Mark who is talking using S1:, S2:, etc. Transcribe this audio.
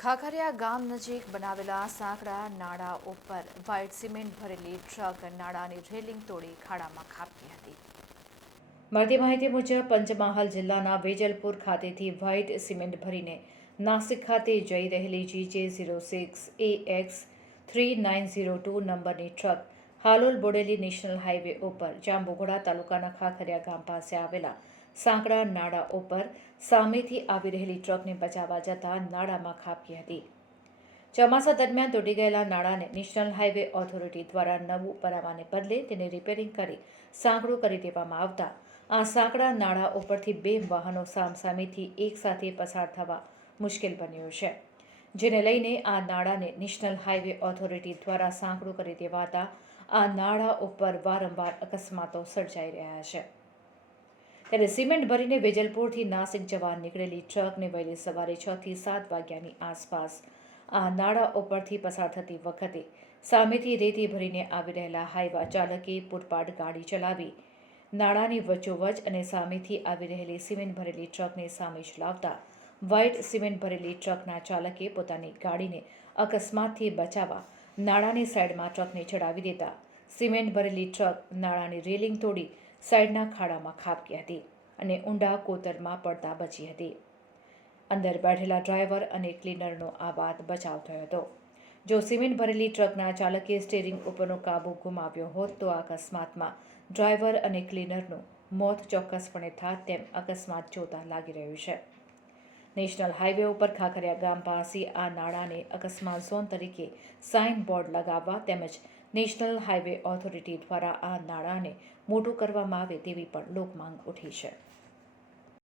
S1: ખાખરિયા ગામ નજીક બનાવેલા સાંકડા નાળા ઉપર વ્હાઇટ સિમેન્ટ ભરેલી ટ્રક નાળાની રેલિંગ તોડી ખાડામાં ખાબકી હતી. મળતી માહિતી મુજબ, પંચમહાલ જિલ્લાના વેજલપુર ખાતેથી વ્હાઇટ સિમેન્ટ ભરીને નાસિક ખાતે જઈ રહેલી GJ zero six A X three nine zero two નંબરની truck Halol Bodeli national highway ઉપર જાંબુઘોડા તાલુકાના ખાખરિયા ગામ પાસે આવેલા સાંકડા નાળા ઉપર સામેથી આવી રહેલી ટ્રકને બચાવવા જતાં નાળામાં ખાબકી હતી. ચોમાસા દરમિયાન તૂટી ગયેલા નાળાને નેશનલ હાઈવે ઓથોરિટી દ્વારા નવું બનાવવાને બદલે તેને રિપેરિંગ કરી સાંકડું કરી દેવામાં આવતા. આ સાંકડા નાળા ઉપરથી બે વાહનો સામસામેથી એકસાથે પસાર થવા મુશ્કેલ બન્યું છે. જેને લઈને આ નાળાને નેશનલ હાઈવે ઓથોરિટી દ્વારા સાંકડું કરી દેવાતા આ નાળા ઉપર વારંવાર અકસ્માતો સર્જાઈ રહ્યા છે. ત્યારે સિમેન્ટ ભરીને વેજલપુરથી નાસિક જવા નીકળેલી ટ્રકને વહેલી સવારે છ થી સાત વાગ્યાની આસપાસ આ નાળા ઉપરથી પસાર થતી વખતે સામેથી રેતી ભરીને આવી રહેલા હાઈવા ચાલકે પૂરપાટ ગાડી ચલાવી નાળાની વચ્ચોવચ અને સામેથી આવી રહેલી સિમેન્ટ ભરેલી ટ્રકને સામે ચલાવતા વ્હાઇટ સિમેન્ટ ભરેલી ટ્રકના ચાલકે પોતાની ગાડીને અકસ્માતથી બચાવવા નાળાની સાઈડમાં ટ્રકને ચડાવી દેતા સિમેન્ટ ભરેલી ટ્રક નાળાની રેલિંગ તોડી સાઈડના ખાડામાં ખાબકી હતી અને ઊંડા કોતરમાં પડતા બચી હતી. અંદર બેઠેલા ડ્રાઈવર અને ક્લીનરનો આ વાત બચાવ થયો હતો. જો સિમેન્ટ ભરેલી ટ્રકના ચાલકે સ્ટેરિંગ ઉપરનો કાબુ ગુમાવ્યો હોત તો અકસ્માતમાં ડ્રાઈવર અને ક્લીનરનું મોત ચોક્કસપણે થાત તેમ અકસ્માત જોતા લાગી રહ્યું છે. નેશનલ હાઈવે ઉપર ખાખરિયા ગામ પાસે આ નાળાને અકસ્માત ઝોન તરીકે સાઇન બોર્ડ લગાવવા તેમજ નેશનલ હાઈવે ઓથોરિટી દ્વારા આ નાણાંને મોટું કરવામાં આવે તેવી પણ લોકમાંગ ઉઠી છે.